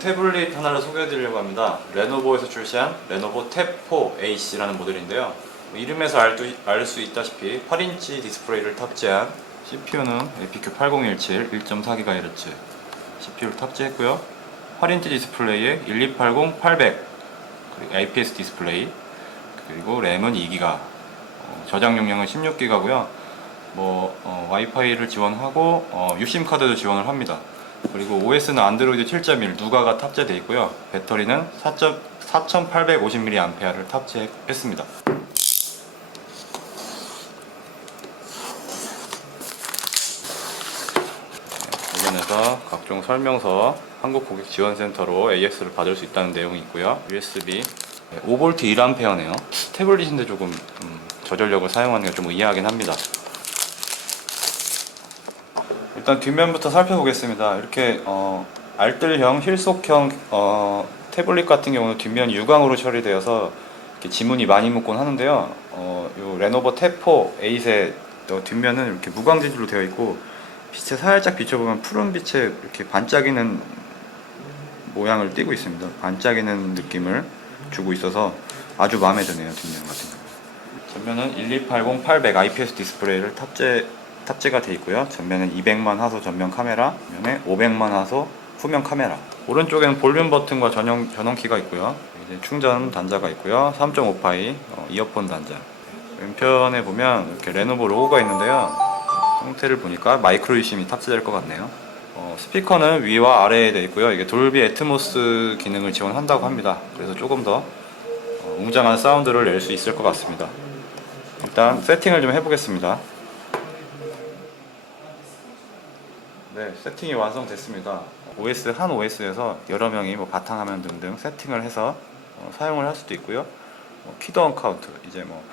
태블릿 하나를 소개해드리려고 합니다. 레노버에서 출시한 레노버 탭4 AC라는 모델인데요. 이름에서 알 수 있다시피 8인치 디스플레이를 탑재한 CPU는 APQ 8017 1.4GHz CPU를 탑재했고요. 8인치 디스플레이에 1280 800 그리고 IPS 디스플레이 그리고 램은 2기가 어, 저장 용량은 16기가고요. 뭐 어, 와이파이를 지원하고 어, 유심 카드도 지원을 합니다. 그리고 OS는 안드로이드 7.1 누가가 탑재되어 있고요. 배터리는 4,850mAh를 탑재했습니다. 관련해서 각종 설명서 한국고객지원센터로 AX를 받을 수 있다는 내용이 있고요. USB 5V 1A네요. 태블릿인데 조금 음, 저전력을 사용하는 게 좀 의아하긴 합니다. 일단 뒷면부터 살펴보겠습니다. 이렇게 어, 알뜰형, 힐속형 어, 태블릿 같은 경우는 뒷면이 유광으로 처리되어서 지문이 많이 묻곤 하는데요. 어, 요 레노버 탭4 8의 어, 뒷면은 이렇게 무광 재질로 되어 있고 빛에 살짝 비춰보면 푸른 빛에 이렇게 반짝이는 모양을 띠고 있습니다. 반짝이는 느낌을 주고 있어서 아주 마음에 드네요. 뒷면 같은 경우. 전면은 1280 800 IPS 디스플레이를 탑재 탑재가 되어 있고요. 전면은 200만 화소 전면 카메라, 전면에 500만 화소 후면 카메라. 오른쪽에는 볼륨 버튼과 전용 전원 키가 있고요. 충전 단자가 있고요. 3.5파이 어, 이어폰 단자. 왼편에 보면 이렇게 레노버 로고가 있는데요. 형태를 보니까 마이크로 유심이 탑재될 것 같네요. 어, 스피커는 위와 아래에 되어 있고요. 이게 돌비 애트모스 기능을 지원한다고 합니다. 그래서 조금 더 어, 웅장한 사운드를 낼 수 있을 것 같습니다. 일단 세팅을 좀 해보겠습니다. 네, 세팅이 완성됐습니다. OS 한 OS에서 여러 명이 뭐 바탕화면 등등 세팅을 해서 어, 사용을 할 수도 있고요. 뭐 키드온 카운트 이제 뭐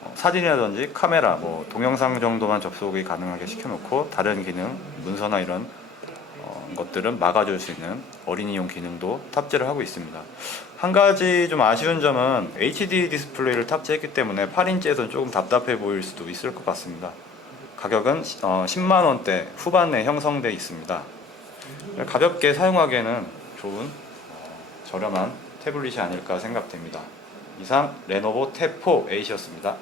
어, 사진이라든지 카메라, 뭐 동영상 정도만 접속이 가능하게 시켜놓고 다른 기능, 문서나 이런 어, 것들은 막아줄 수 있는 어린이용 기능도 탑재를 하고 있습니다. 한 가지 좀 아쉬운 점은 HD 디스플레이를 탑재했기 때문에 8인치에서는 조금 답답해 보일 수도 있을 것 같습니다. 가격은 어, 10만 원대 후반에 형성돼 있습니다. 가볍게 사용하기에는 좋은 어, 저렴한 태블릿이 아닐까 생각됩니다. 이상 탭4 8이었습니다.